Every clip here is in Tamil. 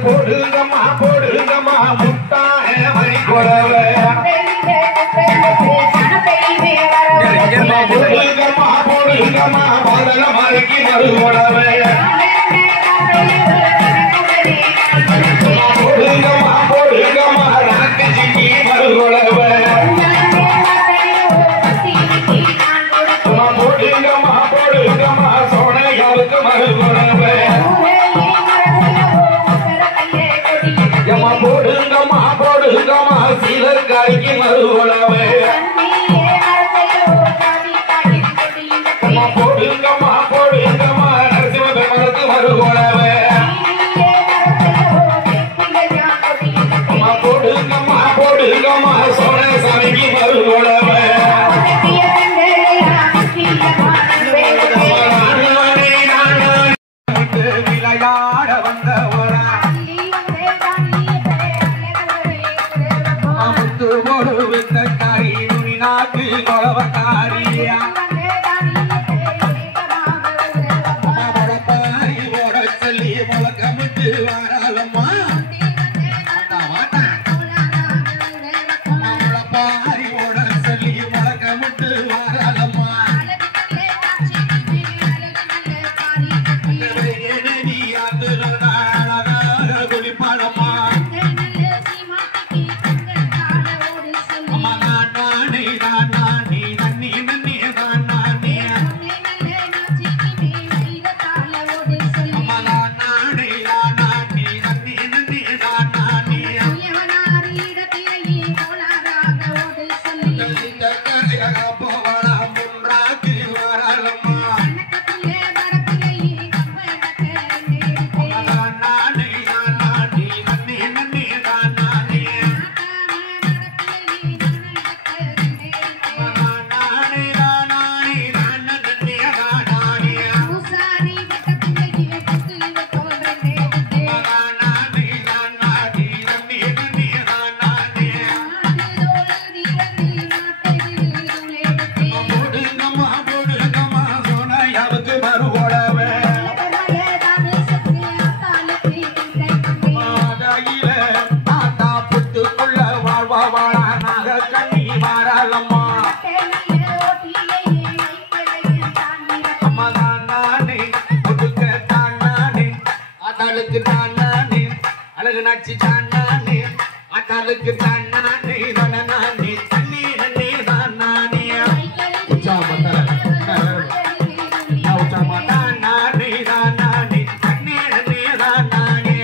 போடுங்கம்மா போடுங்கம்மா முட்டாய மணி கொலவை போடுங்கம்மா போடுங்கம்மா பதல மறைக்கு மறுகொலவை போடுங்கம்மா போடுங்கம்மா ராக்கு சிக்கி மறுகொலவை போடுங்கம்மா போடுங்கம்மா சோனையாவுக்கு மறுகொலவை போடுங்கம்மா போடுங்கம்மா சீலக்காய்க்கு மறுகொலவை போடுங்கம்மா போடுங்கம்மா நரசிம்ம பெருமனுக்கு மறுகொலவை போடுங்கம்மா போடுங்கம்மா சோனசாமிக்கு மறுகொலவை விளையாட வந்தவரா ஒரு வித்தக்காரி நாட்டு கொலவக்காரியா முளப்பாரி ஓட சொல்லி முளக்கமிட்டு வாராளம்மா முளப்பாரி ஓட சொல்லி முளக்கமிட்டு வாராளம்மா நீ குளிப்பாளம்மா அழகு நாச்சி தானே அத்தாளுக்கு தானே நானே தண்ணி நன்னே தானே உச்சா மத்தா உச்சா மத்தா நானே தானே தண்ணி நன்னே தானே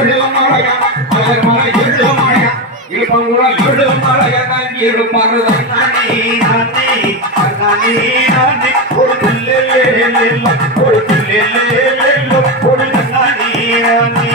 எழுமலையா மலை எழுமலையா இப்பங்குற எழுமலையா நங்கி இருப்பாரு நானே நானே நானே நானே ஒரு பிள்ளை ஒரு பிள்ளை ஒரு நானே நானே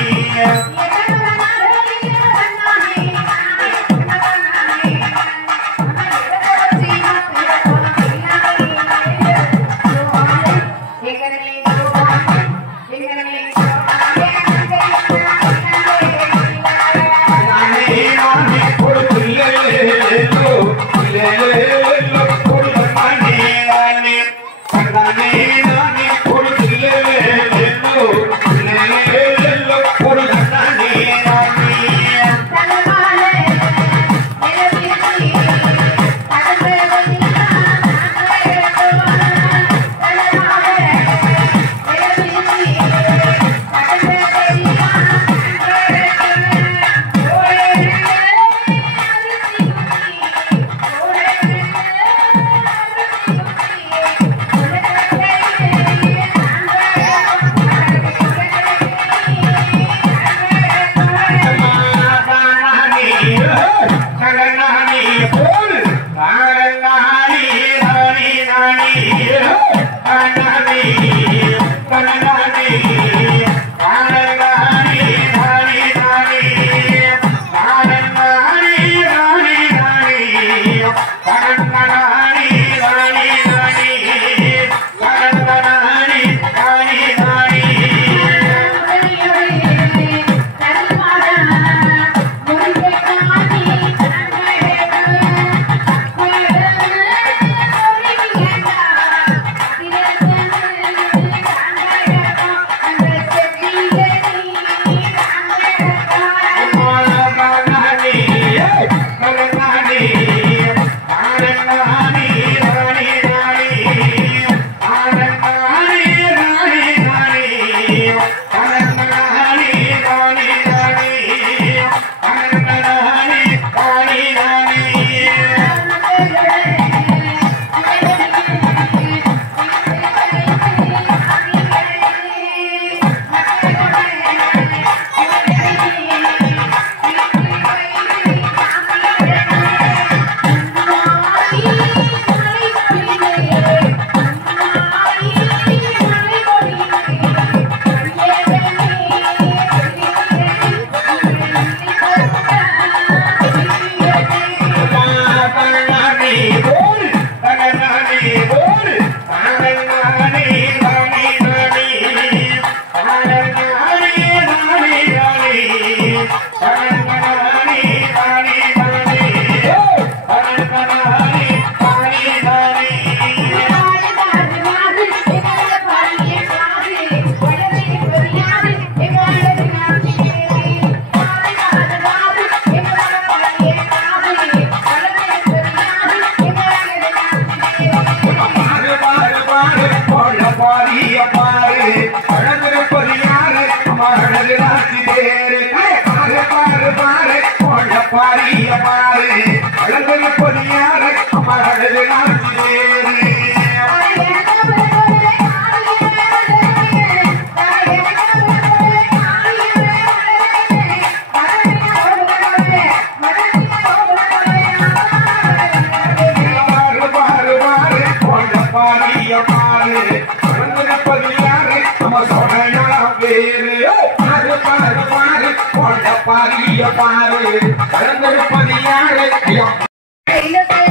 Hello,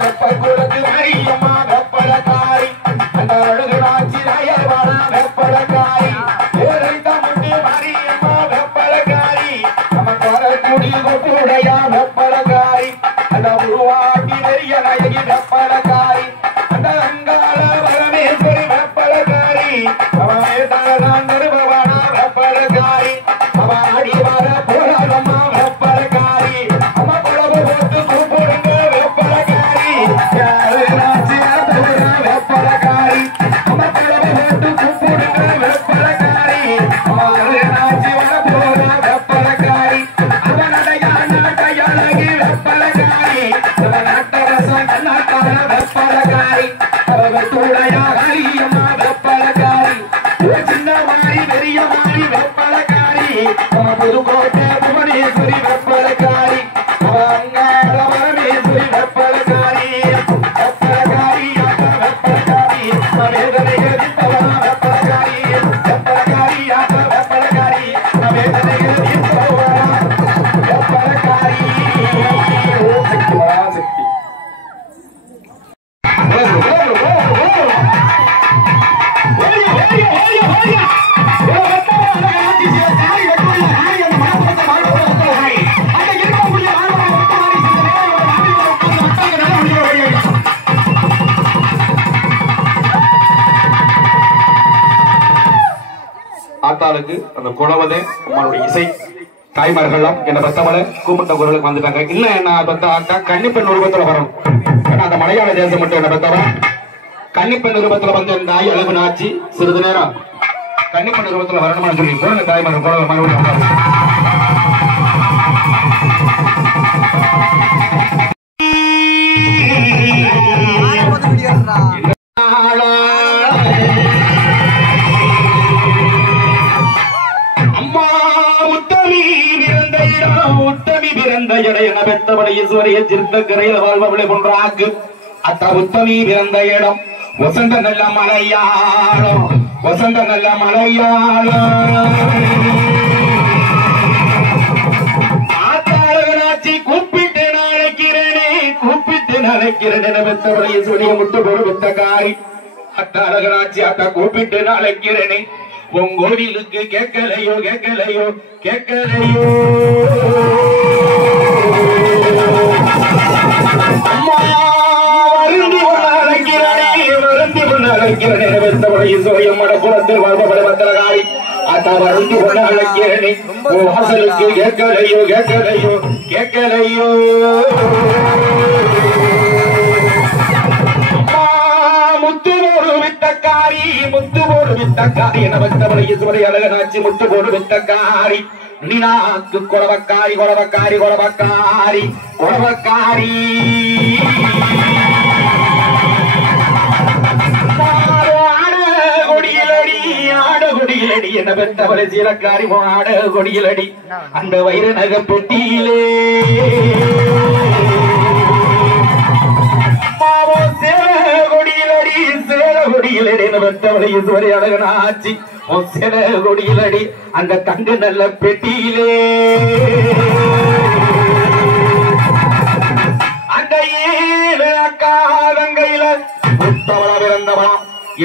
கப்பகுலத்து மரியம்மா வெப்பலக்காரி அந்த அழகு நாச்சி ராயவாள வெப்பலக்காரி முட்டி மரியம்மா வெப்பலக்காரி நமக்கு வரக்கூடிய கொட்டுடையா வெப்பலக்காரி அந்த உருவாட்டி நெறிய நாயகி வெப்பலக்காரி அந்த அங்காள பரமேஸ்வரி வெப்பலக்காரி அவனே தான் நிறுவனா வெப்பலக்காரி அவ அடி வர போராடம்மா வெப்பலக்காரி அவ குழம்பு போட்டு கூப்பிடுங்க வெப்பலக்காரி யாரு நாச்சி வெப்பலக்காரி அவ குழம்பு போட்டு கூப்பிடுங்க வெப்பலக்காரி அவரு நாச்சி வர போரா வெப்பலக்காரி அவனடைய நாட்டையழகி வெப்பலக்காரி அவ நாட்டரசன் கண்ணாக்கார வெப்பலக்காரி அவ தூளையா ஹரியம்மா வெப்பலக்காரி சின்ன மாறி பெரிய மாறி வெப்பலக்காரி அவ புதுக்கோட்டை புவனேஸ்வரி வெப்பலக்காரி அவ அங்காள பரமேஸ்வரி வெப்பலக்காரி வெப்பலக்காரி வெப்பலக்காரி வேதனை எதிர்ப்பவனா வெப்பலக்காரி வெப்பலக்காரி வெப்பலக்காரி வேதனை எதிர்ப்பவனா வெப்பலக்காரி சக்தி ஆத்தாளுக்கு அந்த குழவதே அம்மாவுடைய இசை தாய்மார்கள்லாம் என்ன பெத்தவளை கூப்பிட்ட குரலுக்கு வந்துட்டாங்க. இன்னும் என்ன பெத்த ஆக்கா கன்னிப்பெண் உருவத்துல வரணும். ஏன்னா அந்த மலையாள தேசம் மட்டும் என்ன பெத்தவ கன்னிப்பெண் உருவத்துல வந்து என் தாய் அழகு நாச்சி சிறிது நேரம் கன்னிப்பெண் உருவத்துல வரணும்னு சொல்லி குழந்தை தாய்மார்கள் குழந்தை மறுபடியும் அம்மா உத்தமி பிறந்த இடம் உத்தமி பிறந்த இடம் என பெத்தவளை ஈஸ்வரிய சிறுத்த கரையில் வாழ்பவளை போன்ற ஆக்கு அத்த உத்தமி பிறந்த இடம் வசந்த நல்ல மலையாளம் வசந்த நல்ல மலையாளம் ஆத்தாளகனாச்சி கூப்பிட்டு அழைக்கிறேன் என பெத்தவளை ஈஸ்வரிய முத்து போடு வித்தக்காரி அத்தாளகனாச்சி அத்தா கூப்பிட்டு அழைக்கிறேனே உன் கோவிலுக்கு கேட்கலையோ கேட்கலையோ கேட்கலையோ அம்மா வருந்தி கொண்டு அழைக்கிறேனே வெத்தவளை ஈஸ்வரியம் மடப்புறத்தில் வாழ்பவளை வத்தலகாரி அத்தா வருந்தி கொண்டு அழைக்கிறேனே உன் வாசலுக்கு கேட்கலையோ கேட்கலையோ கேட்கலையோ முத்து போடு வித்தக்காரி என வந்தவளை ஈஸ்வரி அழகனாச்சி முத்து போடு வித்தக்காரி நினாக்கு கொடவக்காரி கொடவக்காரி கொடவக்காரி கொடவக்காரி ஆடகொடியிலடி ஆடகொடியிலடி என பெற்றவளை சீலக்காரி ஆடகொடியிலடி அந்த வைர நகை பொட்டியிலே வெத்தவளை ஈஸ்வரி அழகனாச்சி சில கொடியிலடி அந்த தங்க நல்ல பெட்டியிலே அந்த ஏழு அக்கா தங்கையில மூத்தவளா பிறந்தவளா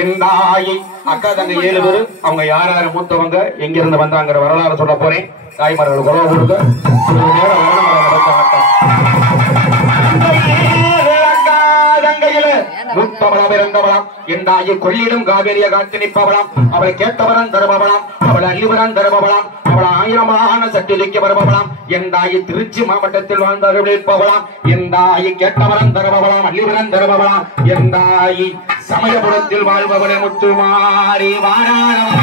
எந்தாயி அக்கா தங்கை 7 பேரு அவங்க யார் யாரு மூத்தவங்க எங்க இருந்து வந்தாங்கிற வரலாறு சொல்ல போறேன். தாய்மார்கள் குறவ கொடுக்க மூத்தவளா பிறந்தவளாம் எந்தாயை கொள்ளிடும் காவேரிய காத்து நிற்பவளாம் அவளை கேட்டவரன் தருபவளாம் அவள் அள்ளிவரன் தருபவளாம் அவள் ஆயிரமான சட்டிலிக்க வருபவளாம் எந்தாயை திருச்சி மாவட்டத்தில் வாழ்ந்து அருளிப்பவளாம் எந்தாயை கேட்டவரன் தருபவளாம் அள்ளிவரன் தருபவளாம் எந்தாயை சமயபுரத்தில் வாழ்பவளை முத்துமாரி வாராளம்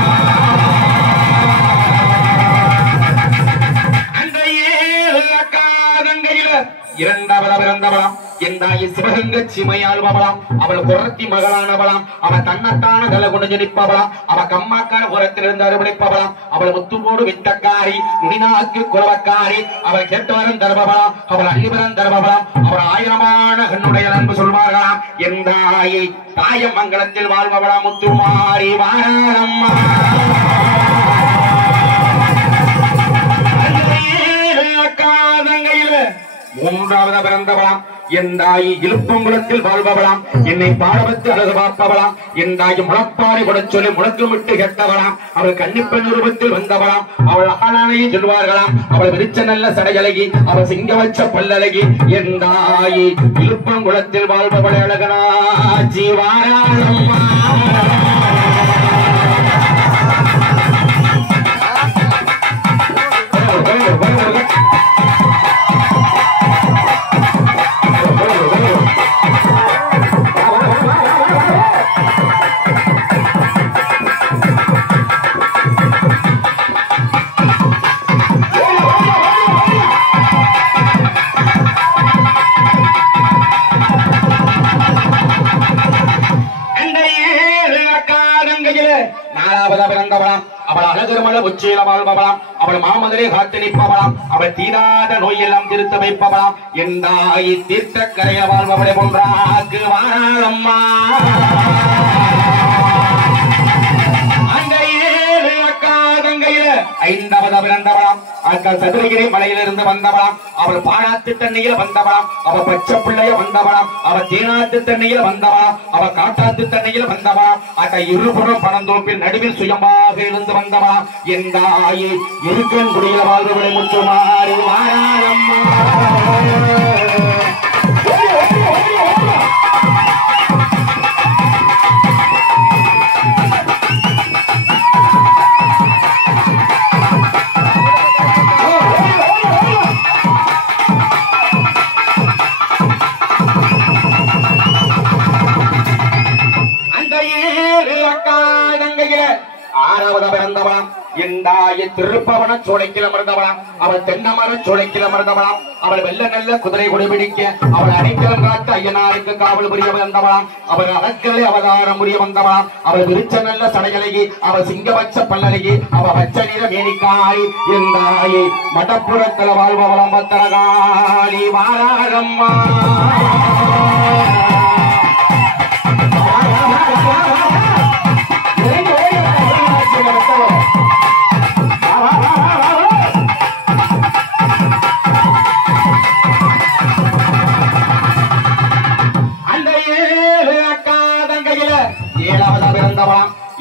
அந்த 7 அக்காதங்கையில இரண்டாவதா பிறந்தவளாம் எந்தாயி சிவகங்க சிமையாள்பவளாம் அவள் குரத்தி மகளானவளாம் அவள் தன்னத்தான தல குணிஞ்சு நிற்பவளாம் அவள் கம்மாக்கான புறத்திலிருந்து அறுவடைப்பவளாம் அவள் முத்துமோடு வித்தக்காரி நுனிநாக்கு குலவக்காரி அவள் கேட்டவரன் தருபவளாம் அவள் அள்ளிவரன் தருபவளாம் அவள் ஆயிரமான கண்ணுடைய அன்பு சொல்வார்களாம் எந்தாயை தாயமங்கலத்தில் வாழ்பவளாம் முத்துமாரி வாராளம்மா மூன்றாவது பிறந்தவளாம் எந்தாயி இழுப்பங்குளத்தில் வாழ்பவளாம் என்னை பாடவத்து அழகு பார்ப்பவளாம் எந்தாயி முளப்பாடி கூட சொல்லி முழக்கமிட்டு கேட்டவளாம் அவள் கன்னிப்பெண் உருவத்தில் வந்தவளாம் அவள் அகலானையை சொல்வார்களாம் அவள் விரிச்ச நல்ல சடையழகி அவள் சிங்க வச்ச பல்லழகி எந்தாயி இழுப்பங்குளத்தில் வாழ்பவளை அழகனா ஜீவாராளம்மா அவள் அழகருமல உச்சியில வாழ்பவளாம் அவள் மாமதுரை காத்து நிற்பவளாம் அவள் தீராத நோயெல்லாம் திருத்த வைப்பவளாம் எந்தாயி தீர்த்த கரையில வாழ்பவளை போன்றாக்கு வாழம்மா அந்த ஏழு அக்காதங்கையில ஐந்தாவது பிறந்தவளாம் அக்கால் சதுரகிரி மலையிலிருந்து வந்தவளாம் அவள் பாராத்து தண்ணியில் வந்தவளாம் அவள் பச்சை பிள்ளைய வந்தவளாம் அவள் தீனாத்து தண்ணியில் வந்தவளாம் அவள் காட்டாத்து தண்ணியில் வந்தவளாம் அக்கா இருபுறம் பணந்தோப்பில் நடுவில் சுயமாக இருந்து வந்தவளாம் எந்த ஆயி இருக்கன் குடியில வாழ்வுகளை முற்றுமாறு வாராளம்மா ஆறாவது பிறந்தவளாம் எந்தாய திருப்பவன சோலைக்கில் அமர்ந்தவளாம் அவள் தென்னமர சோலைக்கில் அமர்ந்தவளாம் அவள் வெள்ள நல்ல குதிரை குடிபிடிக்க அவள் அடைக்கலம் காத்து ஐயனாருக்கு காவல் புரிய வந்தவளாம் அவள் அறக்கலை அவதாரம் புரிய வந்தவளாம் அவள் விரிச்ச நல்ல சடையழகி அவள் சிங்கவச்ச பல்லழகி அவள் பச்சை நிற மேனிக்காய் எந்தாயே மடப்புறத்தில் வாழ்பவளம் பத்தரகாளி வாராகம்மா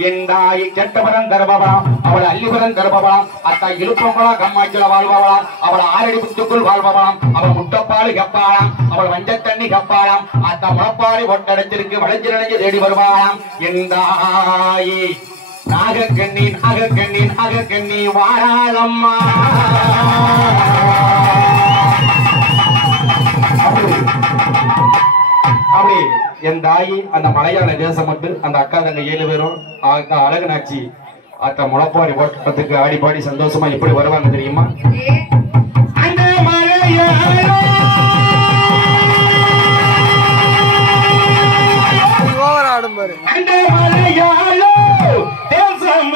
எந்தாய் கெட்டபரம் கர்ப்பவளாம் அவள் அள்ளிபரம் கர்ப்பவளாம் அத்தா இழுப்பம்பளம் கம்மாய்ச்சல வாழ்பவளாம் அவள் ஆறடி புத்துக்குள் வாழ்பவளாம் அவள் முட்டப்பாடு கப்பாளாம் அவள் வஞ்ச தண்ணி கப்பாளாம் அத்தா முளப்பாடி ஒட்டடைச்சிருக்கு வளைஞ்சு நினைஞ்சு தேடி வருவாளாம் எந்தாய் நாகக்கண்ணி நாகக்கண்ணி நாகக்கண்ணி வாழாளம்மா அப்படி என் தாயி அந்த மலையாள தேசம் மட்டும் அந்த அக்கா தங்க 7 பேரும் அழகனாச்சி அத்த முளப்பாடி ஓட்டத்துக்கு ஆடி பாடி சந்தோஷமா எப்படி வருவாங்க தெரியுமா அந்த மலையாளோ தேசம்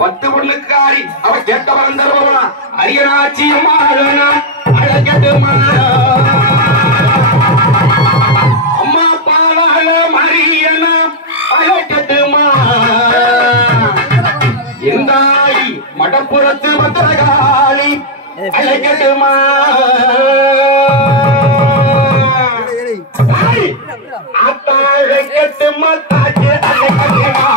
10 பொண்ணுக்காரி அவ கேட்ட வந்தவளா அரியனாச்சி அம்மா அழகட்டுமா அம்மா பாலால மரியனா அழகட்டுமா எந்தாய் மடப்புறத்து மந்திரகாளி அழகட்டுமா அழகட்டுமா தாஜி அழகட்டுமா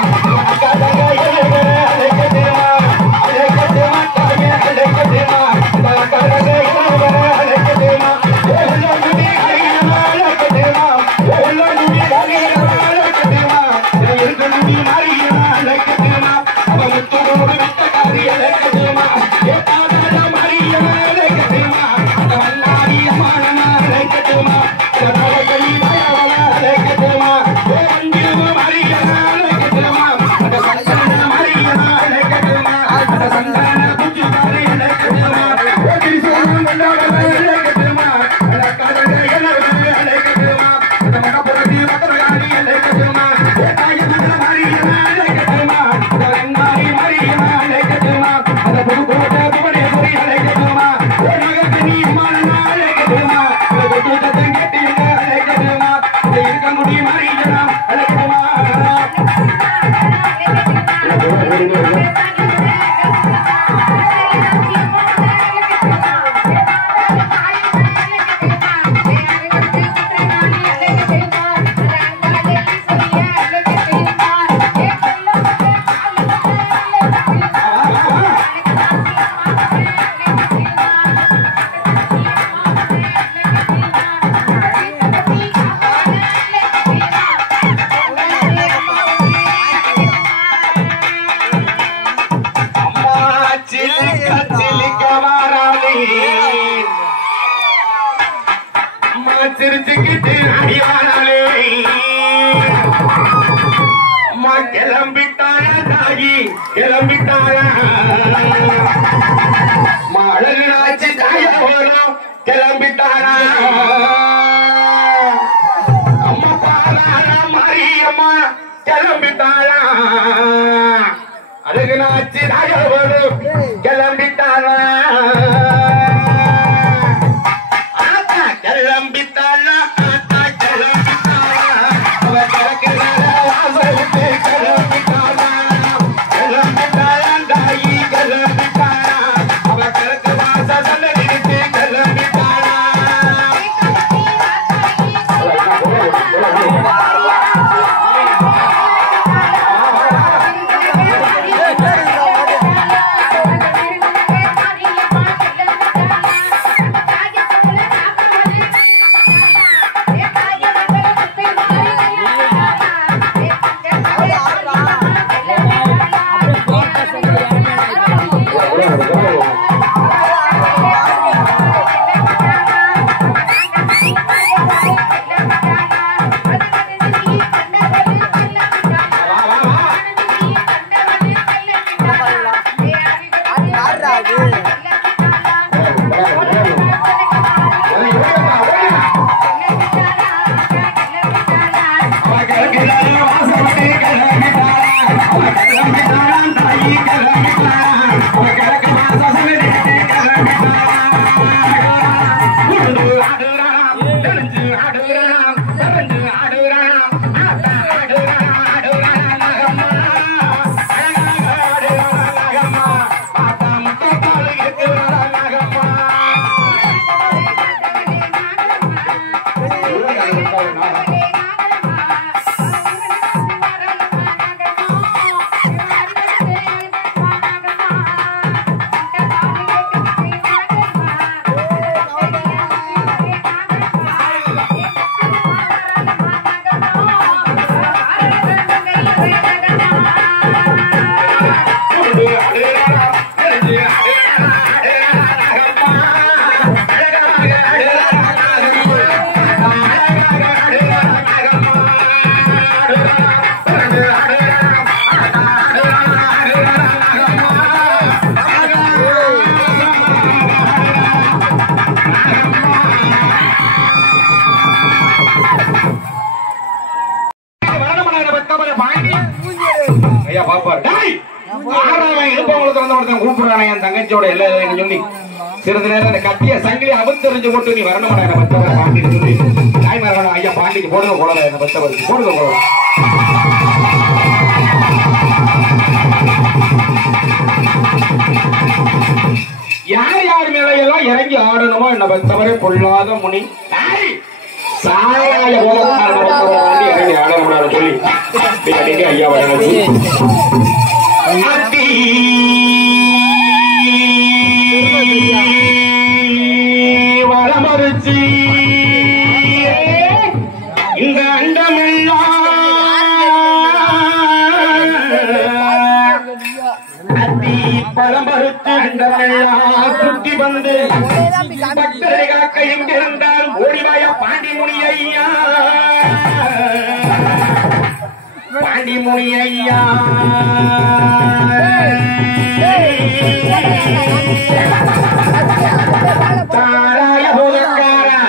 சிரிச்சுக்கிட்டு அடிவாராளே அம்மா கிளம்பிட்டாயா தாயி கிளம்பிட்டாயா அழகாச்சு தாயா வரும் கிளம்பிட்டாயா அம்மா பாலாரா மாரியம்மா கிளம்பிட்டாயா அழகாச்சு தாயா வரும் கிளம்பிட்டாயா Thank you. இழுப்பவங்களுக்கு வந்து ஒருத்தன் கூப்பிடுறானே என் தங்கச்சியோட எல்லாம் சொல்லி சிறிது நேரம் அந்த கட்டிய சங்கிலி அவுத்தறிஞ்சு போட்டு நீ வரணுமாடா என்ன பத்தவரை பாண்டிக்கு சொல்லி தாய்மார்களா ஐயா பாண்டிக்கு போடுங்க போடல என்ன பத்தவருக்கு போடுங்க போடுங்க. யார் யார் மேலையெல்லாம் இறங்கி ஆடணுமோ என்ன பத்தவரை பொல்லாத முனி சாராய இறங்கி ஆடணும் சொல்லி ஐயா வர வரமறுச்சி இந்த அண்டமெல்லாம் அத்தி பழமறுத்து அண்டமெல்லாம் சுத்தி வந்து பக்தரை காக்க எங்கிருந்தால் ஓடிவாய பாண்டிமுனி ஐயா பாண்டிமுனி ஐயா சாராய போதக்காரா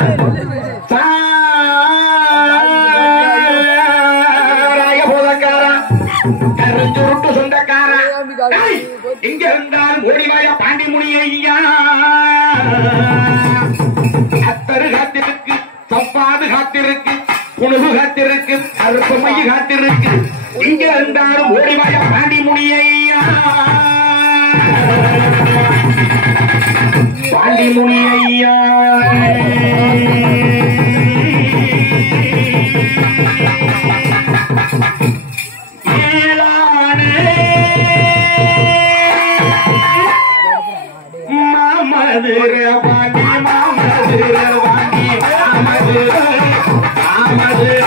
சாராய போதக்காரா கருஞ்சுருட்டு சொந்தக்காரா எங்க இருந்தாலும் ஓடிவாய பாண்டிமுனி ஐயா அத்தரு காத்திருக்கு சப்பாது காத்திருக்கு புனுகு காத்திருக்கு அருப்பமைய காத்திருக்கு எங்க இருந்தாலும் ஓடிவாய பாண்டிமுனி ஐயா பாண்டிமுனி ஐயா மாமதுர பாண்டி மாமதுர பாண்டி மாமதுர மாமதுர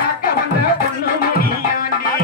காக்க வந்த பொண்ணு முனியாண்டி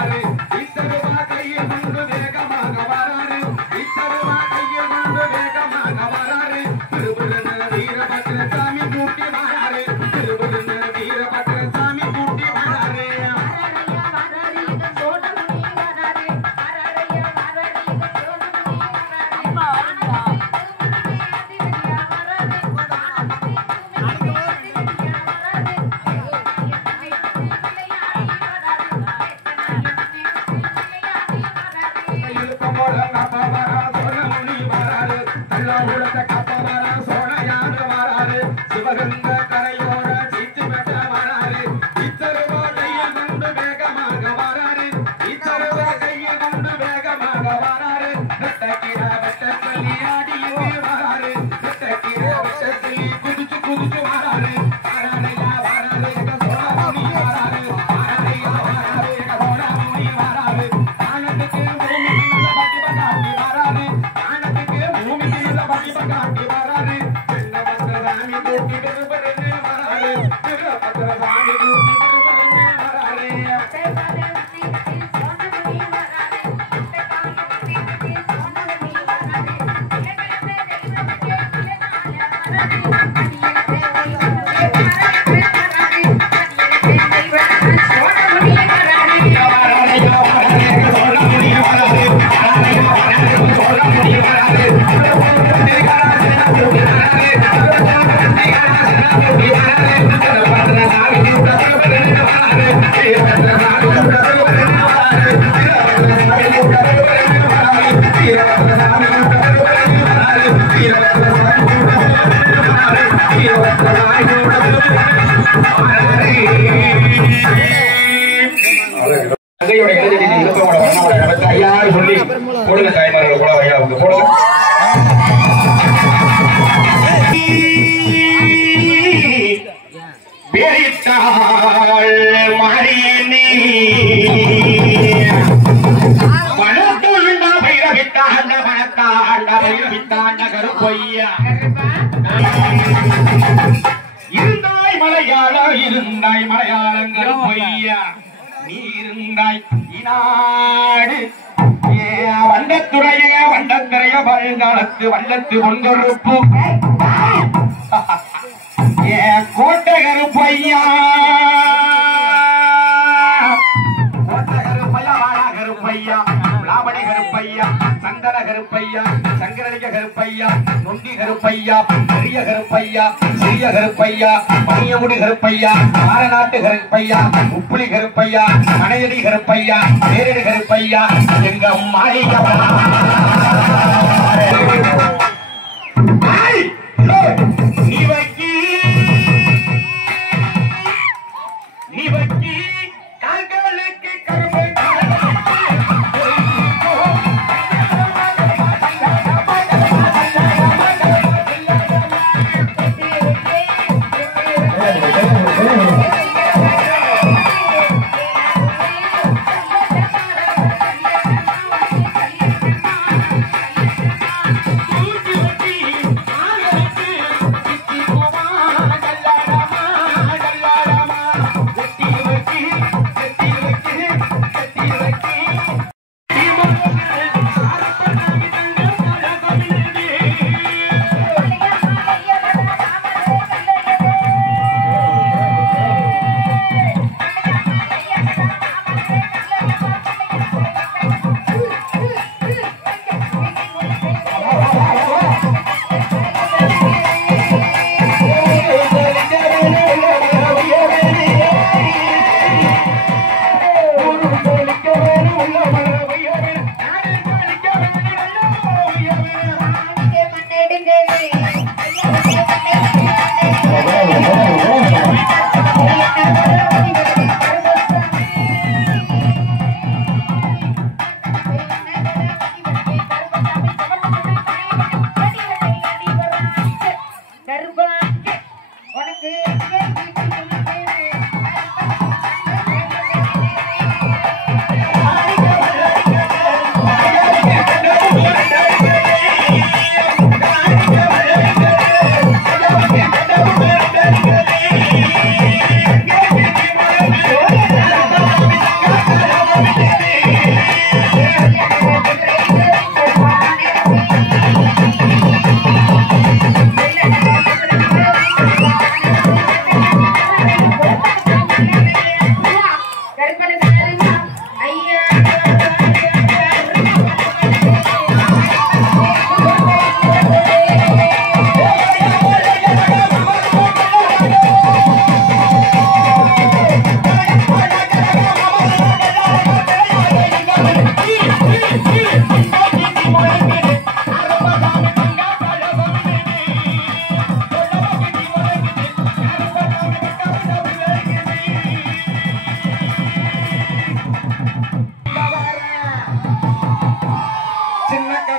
வராரு இத்தருவா கையில் கொண்டு வேகமாக வராரு இத்தருவா கையில் கொண்டு வேகமாக வராரு திருபுரன வீரபத்ர சாமி கூட்டி வராரு திருபுரன வீரபத்ர சாமி கூட்டி வராரு சிவகங்க கரையோர சீத்து பெற்ற வராரு இத்தருவா கையில் கொண்டு வேகமாக வராரு இத்தருவா கையில் கொண்டு வேகமாக வராரு வெட்டக்கிற வெட்டத்தள்ளி ஆடியே வராரு வெட்டக்கிற வெட்டத்தள்ளி குதிச்சு குதிச்சு வராரு வராரையா வராரு எங்க சோழமுனி வராரு வராரையா வராரு எங்க சோழமுனி வராரு ஆனத்துக்கு பூமிக்கு நல்ல மகிமை காட்டி வராரு ஆனத்துக்கு பூமிக்கு நல்ல மகிமை காட்டி வராரு வீரபத்ரசாமி கூட்டி திருபுரனே வராரு வீரபத்ரசாமி கூட்டி திருபுரனே வராரு சொல்லி கொடுங்க தாய்மார்கள் கூட ஐயா போடுங்க மாறினி பணத்துண்டா பைரவித்தாண்ட பணத்தாண்ட பைரவித்தாண்ட கருப்பையா இருந்தாய் மலையாளம் கருப்பையா நீ இருந்தாய் இனாடு வண்டத்துறைய வண்டத்துறைய பல்காலத்து வல்லத்து பொன்கொருப்பு கோட்டை கருப்பையா கோட்டை கருப்பையா வாழா கருப்பையா ராமணி கருப்பையா சந்தன கருப்பையா சங்கரலிங்க கருப்பையா நொண்டி கருப்பையா பெரிய கருப்பையா சிறிய கருப்பையா பனியமுடி கருப்பையா மாரநாட்டு கருப்பையா உப்புளி கருப்பையா மனையடி கருப்பையா நேரடி கருப்பையா எங்க மாளிகை நீ வக்கி கால்களுக்கு கருப்பை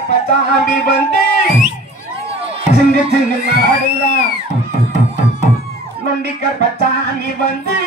கருப்பசாமி வந்து சின்ன சின்ன நாடுதான் நொண்டி கருப்பசாமி வந்து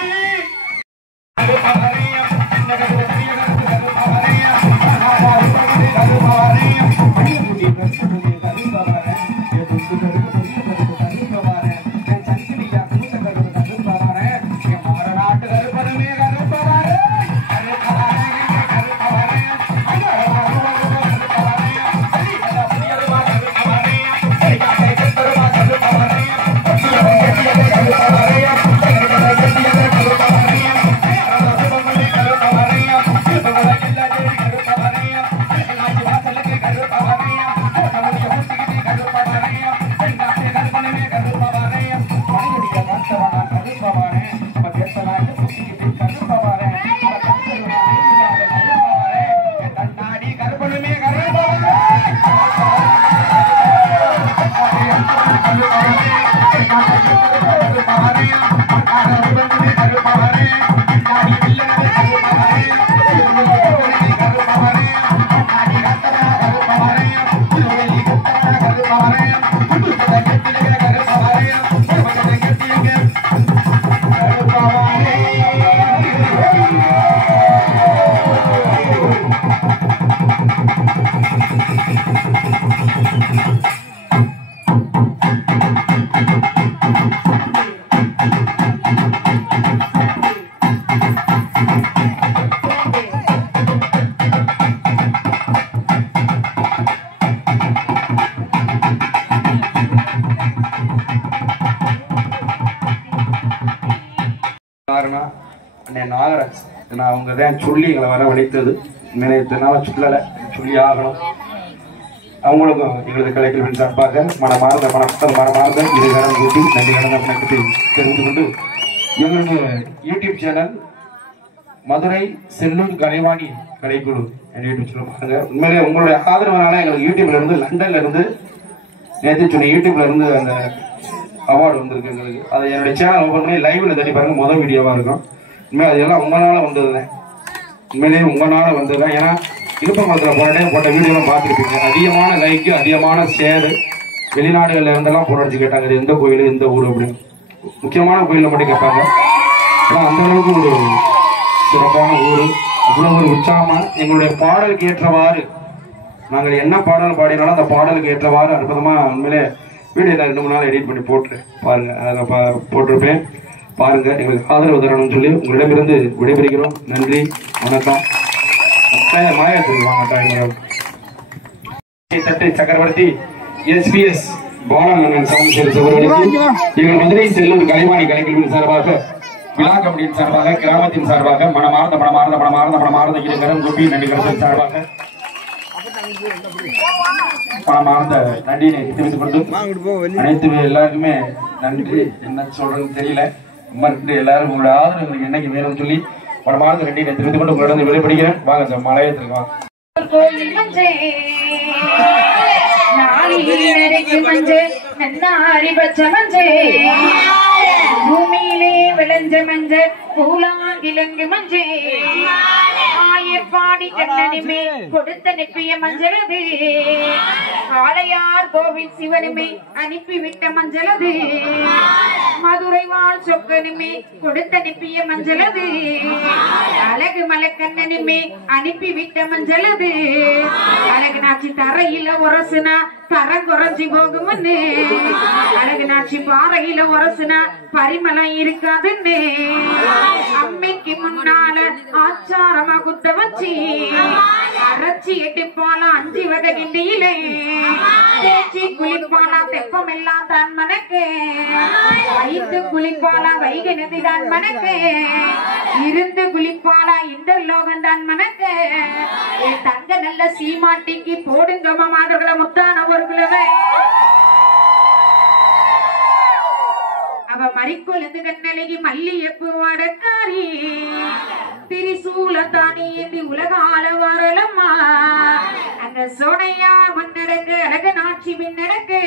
நாகராஜ் அவங்க தான் சொல்லி எங்களை வரவழைத்தது. நினைத்தனால சொல்லலை, சொல்லி ஆகணும். அவங்களுக்கும் எங்களது கலைக்கல்வின் சார்பாக மனமார்ந்த இருகரம் கூட்டி நன்றி கடனை தெரிந்து கொண்டு எங்களது யூடியூப் சேனல் மதுரை செல்லூர் கலைவாணி கலைக்குழு யூடியூப் சேனல் பாருங்க. உண்மையிலே உங்களுடைய ஆதரவுனால எங்களுக்கு யூடியூப்ல இருந்து லண்டன்ல இருந்து நேற்று சொன்ன யூடியூப்ல இருந்து அந்த அவார்டு வந்திருக்கு எங்களுக்கு. அது என்னுடைய சேனல் ஓப்பன் பண்ணி லைவ்ல தட்டி பாருங்க. முதல் வீடியோவா இருக்கும். உண்மையாக அதெல்லாம் உங்களால வந்ததுதான். உண்மையிலேயே உங்களால வந்ததுதான். ஏன்னா இருப்பமரத்தில் போட்ட வீடியோலாம் பார்த்துருப்பீங்க. அதிகமான லைக்கு, அதிகமான ஷேரு. வெளிநாடுகள்ல இருந்தெல்லாம் போராடிச்சு கேட்டாங்க இது எந்த கோயில், எந்த ஊர் அப்படின்னு. முக்கியமான கோயிலில் மட்டும் கேட்பாங்க. ஆனால் அந்த அளவுக்கு ஒரு சிறப்பான ஊர், அவ்வளோ ஒரு உற்சாகமா எங்களுடைய பாடலுக்கு ஏற்றவாறு நாங்கள் என்ன பாடல் பாடினாலும் அந்த பாடலுக்கு ஏற்றவாறு அற்புதமா உண்மையிலே வீடியோ நான் 2-3 நாள் எடிட் பண்ணி போட்டு பாருங்க. அதில் போட்டிருப்பேன் பாருங்க. எங்களுக்கு ஆதரவு தரணும்னு சொல்லி உங்களிடமிருந்து விடைபெறுகிறோம். நன்றி, வணக்கம். சக்கரவர்த்தி SBS பாலமன்னன் எங்கள் மதுரை செல்லூர் கலைவாணி கலைக்கல்வியின் சார்பாக, விழா கமிட்டியின் சார்பாக, கிராமத்தின் சார்பாக மனமார்ந்த இருகரம் கூப்பி நன்றி கடத்தின் சார்பாக மனமார்ந்த நன்றியை தெரிவித்துக் கொண்டு அனைத்து எல்லாருக்குமே நன்றி. என்ன சொல்றதுன்னு தெரியல. எல்லாரும் உங்களுடைய ஆதரவு என்னைக்கு வேணும்னு சொல்லி மனமார்ந்த நன்றியை தெரிவித்துக் கொண்டு உங்களிடம் விடைபெறுகிறேன். வாங்க மலையத்திற்கு வாங்க. பூமியிலே விளைஞ்ச மஞ்ச பூலாங்கிலங்கு மஞ்சே ஆயப்பாடி கண்ணனுமே கொடுத்த நிப்பிய மஞ்சளது ஆலையார் கோவில் சிவனுமே அனுப்பிவிட்ட மஞ்சளது மதுரை வாழ் சொக்கனுமே கொடுத்த நிப்பிய மஞ்சளது அழகு மலக்கண்ணனுமே அனுப்பிவிட்ட மஞ்சளது அழகு நாச்சி தரையில உரசுனா தரம் குறைஞ்சி போகும்னு அழகு நாச்சி பாறையில உரசுனா பரிமளம் இருக்காதுன்னு அம்மைக்கு முன்னால ஆச்சாரமா குத்த வச்சு அரைச்சி எடுப்பாலா 5 வகை கிண்டியிலே தேய்ச்சி குளிப்பாலா தெப்பம் எல்லாம் தான் மனக்கு வைத்து குளிப்பாலா வைகை நதி தான் மனக்கு இருந்து குளிப்பாலா இந்த லோகம் தான் மனக்கு என் தங்க நல்ல சீமாட்டிக்கு போடுங்க மாதர்களை முத்தான ஒரு குலவை அவ மறிக்கொழுந்து கண்ணழகி மல்லியப்பு வடக்காரி திரிசூல தானி என்று உலக ஆள வரலம்மா அந்த சோனையா முன்னடக்கு அழகு நாட்சி பின்னடக்கு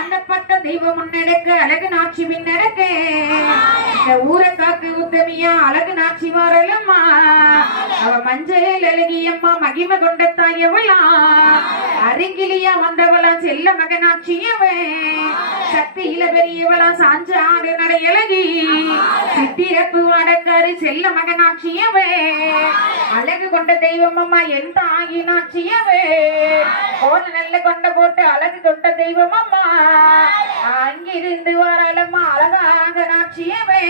அந்த பட்ட தெய்வம் முன்னடக்கு அழகு நாட்சி பின்னடக்கு இந்த ஊரை காக்கு உத்தமியா அழகு நாட்சி வரலம்மா அவ மஞ்சள் அழகியம்மா மகிமை கொண்ட தாயவளா அருங்கிலியா வந்தவளாம் செல்ல மகனாட்சியவே சக்தியில பெரியவளாம் சாஞ்சாடு நடையழகி சித்திரப்பு அடக்காரி செல்ல மகனாட்சியவே அழகு கொண்ட தெய்வம் அம்மா என் தாயினாட்சியவே ஓன நல்ல கொண்ட போட்டு அழகு கொண்ட தெய்வம் அம்மா அங்கிருந்து வாராளம்மா அழகாக நாட்சியவே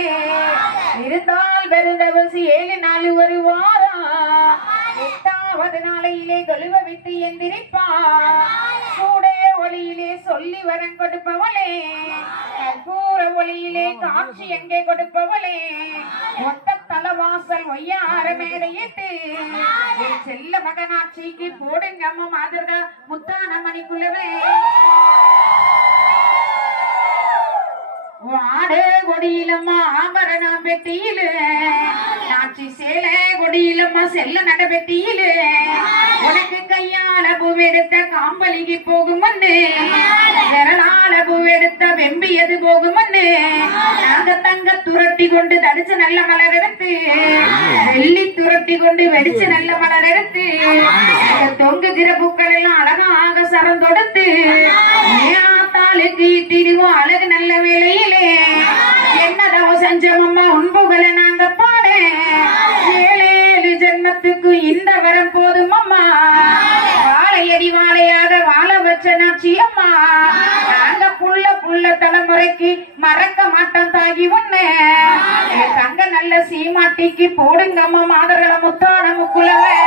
இருந்தால் பெருந்தவசி 7 நாள் ஒரு வாரம் 8வது நாளையிலே கொலுவ விட்டு எந்திரிப்பா சூடே ஒளியிலே சொல்லி வரம் கொடுப்பவளே கற்பூர ஒளியிலே காட்சி எங்கே கொடுப்பவளே மொத்த தலவாசல் ஒய்யார மேடையிட்டு செல்ல மகனாட்சிக்கு போடுங்க அம்மா மாதிர்கள் முத்தான மணிக்குள்ளவே வாடு கொடியிலம்மா ஆபரணம் பெட்டியில நாச்சி சேலை கொடியிலம்மா செல்ல நட பெட்டியில உனக்கு கையால பூவெடுத்த காம்பலிக்கு போகும் மண்ணு விரலால பூவெடுத்த வெம்பியது போகும் மண்ணு நாங்க தங்க துரட்டி கொண்டு தடிச்சு நல்ல மலர் எடுத்து வெள்ளி துரட்டி கொண்டு வெடிச்சு நல்ல மலர் எடுத்து தொங்குகிற பூக்கள் எல்லாம் அழகாக சரம் தொடுத்து தாளுக்கு திரிவோம் அழகு நல்ல வேலையிலே என்னதவ செஞ்சோம்மா உண்புகளை நாங்க பாட 7 ஜென்மத்துக்கு இந்த வரம் போதும் அம்மா வாழையடி வாழையாக வாழ வச்ச நாச்சியம்மா நாங்க புள்ள தலைமுறைக்கு மறக்க மாட்டோம் தாகி ஒண்ணு தங்க நல்ல சீமாட்டிக்கு போடுங்க அம்மா மாதர்கள முத்தான முக்குலவே